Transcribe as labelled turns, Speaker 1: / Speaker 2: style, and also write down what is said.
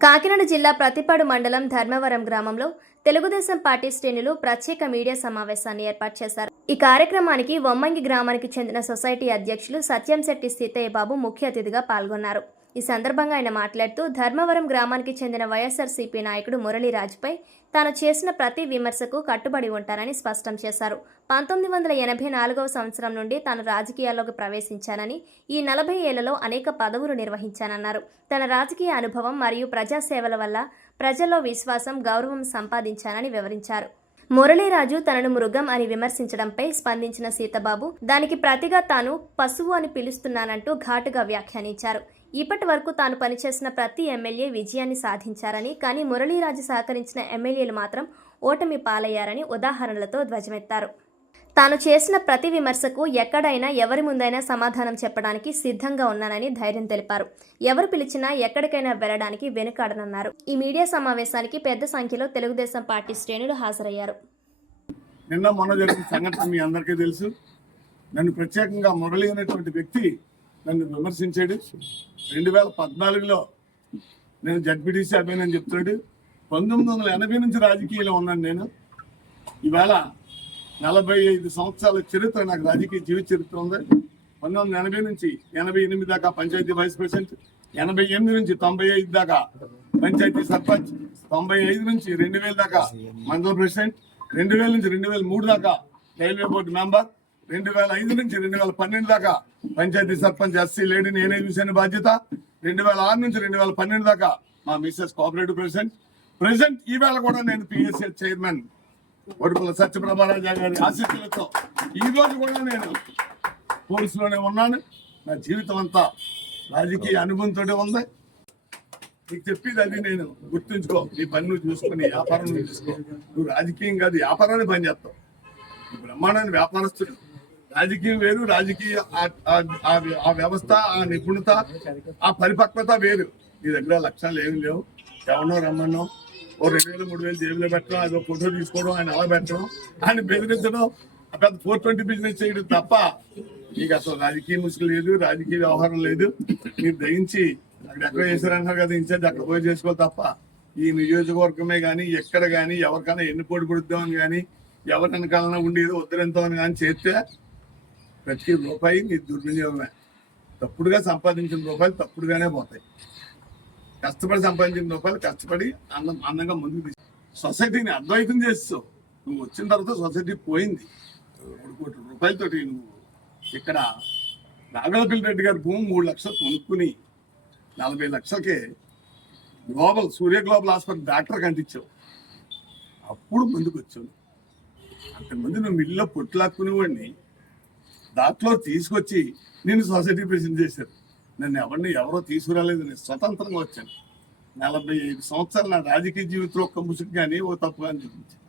Speaker 1: కాకినాడ జిల్లా ప్రతిపాడు మండలం ధర్మవరం గ్రామంలో తెలుగుదేశం పార్టీ శ్రేణులు ప్రత్యేక మీడియా సమావేశాన్ని ఏర్పాటు చేశారు. ఈ కార్యక్రమానికి వమ్మంగి గ్రామానికి చెందిన సొసైటీ అధ్యక్షులు సత్యంశెట్టి సీతయ్య బాబు ముఖ్య అతిథిగా పాల్గొన్నారు. ఈ సందర్భంగా ఆయన మాట్లాడుతూ ధర్మవరం గ్రామానికి చెందిన వైఎస్ఆర్సీపీ నాయకుడు మురళీరాజ్పై తాను చేసిన ప్రతి విమర్శకు కట్టుబడి ఉంటానని స్పష్టం చేశారు. పంతొమ్మిది వందల ఎనభై నాలుగవ సంవత్సరం నుండి తాను రాజకీయాల్లోకి ప్రవేశించానని ఈ నలభై ఏళ్ళలో అనేక పదవులు నిర్వహించానన్నారు. తన రాజకీయ అనుభవం మరియు ప్రజాసేవల వల్ల ప్రజల్లో విశ్వాసం గౌరవం సంపాదించానని వివరించారు. మురళీరాజు తనను మృగం అని విమర్శించడంపై స్పందించిన సీతబాబు దానికి ప్రతిగా తాను పశువు అని పిలుస్తున్నానంటూ ఘాటుగా వ్యాఖ్యానించారు. ఇప్పటి వరకు తాను పనిచేసిన ప్రతి ఎమ్మెల్యే విజయాన్ని సాధించారని కానీ మురళీరాజు సహకరించిన ఎమ్మెల్యేలు మాత్రం ఓటమి పాలయ్యారని ఉదాహరణలతో ధ్వజమెత్తారు. తాను చేసిన ప్రతి విమర్శకు ఎక్కడైనా ఎవరి ముందైనా సమాధానం చెప్పడానికి సిద్ధంగా ఉన్నానని ధైర్యం తెలిపారు. ఎవరు పిలిచినా ఎక్కడికైనా వెళ్ళడానికి వెనుకాడనన్నారు. ఈ మీడియా సమావేశానికి పెద్ద సంఖ్యలో తెలుగుదేశం పార్టీ శ్రేణులు హాజరయ్యారు.
Speaker 2: నిన్న మొన్న జరిగిన సంఘటన మీ అందరికీ తెలుసు. నన్ను ప్రత్యేకంగా మురళి అనేటువంటి వ్యక్తి నన్ను విమర్శించాడు. రెండు వేల పద్నాలుగులో నేను జడ్పీటీసీ అభినని చెప్తున్నాడు. పంతొమ్మిది వందల ఎనభై నుంచి రాజకీయాల్లో ఉన్నాను నేను. ఇవాళ నలభై ఐదు సంవత్సరాల చరిత్ర నాకు రాజకీయ జీవిత చరిత్ర ఉంది. పంతొమ్మిది వందల ఎనభై నుంచి ఎనభై ఎనిమిది దాకా పంచాయతీ వైస్ ప్రెసిడెంట్ ఎనభై ఎనిమిది నుంచి తొంభై ఐదు దాకా పంచాయతీ సర్పంచ్ తొంభై ఐదు నుంచి రెండు వేల దాకా మండల ప్రెసిడెంట్ రెండు వేల నుంచి రెండు వేల మూడు దాకా రైల్వే బోర్డు మెంబర్ రెండు వేల ఐదు నుంచి రెండు వేల పన్నెండు దాకా పంచాయతీ సర్పంచ్ ఎస్సీ లేడీ నేనే చూసిన బాధ్యత. రెండు వేల ఆరు నుంచి రెండు వేల పన్నెండు దాకా మా మిస్సెస్ కోఆపరేటివ్ ప్రెసిడెంట్. ప్రెసిడెంట్ ఈవేళ కూడా నేను పిఎస్ఎస్ చైర్మన్. ఒడుపుల సత్యప్రభారాజా గారి ఆశీస్సులతో ఈ రోజు కూడా నేను పోలీసులోనే ఉన్నాను. నా జీవితం అంతా రాజకీయ అనుభవంతో ఉంది. నీకు చెప్పేది అది నేను గుర్తుంచుకో. నీ పని నువ్వు చూసుకొని వ్యాపారం నువ్వు చూసుకో. నువ్వు రాజకీయం కాదు వ్యాపారాన్ని పని చేస్తావు. నువ్వు బ్రహ్మాండాన్ని వ్యాపారస్తుడు. రాజకీయం వేరు రాజకీయ ఆ- ఆ- వ్యవస్థ ఆ నిపుణత ఆ పరిపక్వత వేరు. నీ దగ్గర లక్ష్యాలు ఏమి లేవు. ఎవరినో రమ్మన్నో ఓ రెండు వేలు మూడు వేలు జేబులో పెట్టడం అది ఫోటో తీసుకోవడం ఆయన అలా పెట్టడం. ఆయన బెదిరించడం పెద్ద ఫోర్ ట్వంటీ బిజినెస్ చేయడం తప్ప నీకు అసలు రాజకీయ ముసుగు లేదు రాజకీయ వ్యవహారం లేదు. మీరు దయించి అక్కడ ఎక్కడ చేశారన్నారు కదా ఇన్ఛార్జ్ అక్కడ పోయి చేసుకోవాలి తప్ప ఈ నియోజకవర్గమే కానీ ఎక్కడ కానీ ఎవరికైనా ఎన్ని పోటీ పడుద్దామని కానీ ఎవరి వెనకాలన్నా ఉండేది వద్దరెంతో అని కానీ చేస్తే ప్రతి రూపాయి నీ దుర్వినియోగమే. తప్పుడుగా సంపాదించిన రూపాయలు తప్పుడుగానే పోతాయి. కష్టపడి సంపాదించిన రూపాయలు కష్టపడి అందం అందంగా ముందుకు తీసు సొసైటీని అద్వైతం చేస్తావు నువ్వు వచ్చిన తర్వాత సొసైటీ పోయింది. మూడు కోట్ల రూపాయలతోటి నువ్వు ఇక్కడ నాగలపల్లి రెడ్డి గారి భూమి మూడు లక్షలు కొనుక్కుని నలభై లక్షలకే global Surya global hospital doctor కంటించావు అప్పుడు ముందుకు వచ్చావు. అంతకుముందు నువ్వు మిల్లులో పొట్టులాక్కునేవాడిని దాంట్లో తీసుకొచ్చి నేను సొసైటీ ప్రెసెంట్ చేశారు. నన్ను ఎవరిని ఎవరో తీసుకురాలేదు నేను స్వతంత్రంగా వచ్చాను. నలభై ఐదు సంవత్సరాలు నా రాజకీయ జీవితంలో ఒక్క ముసుగు కానీ ఓ తప్పు కానీ చూపించాను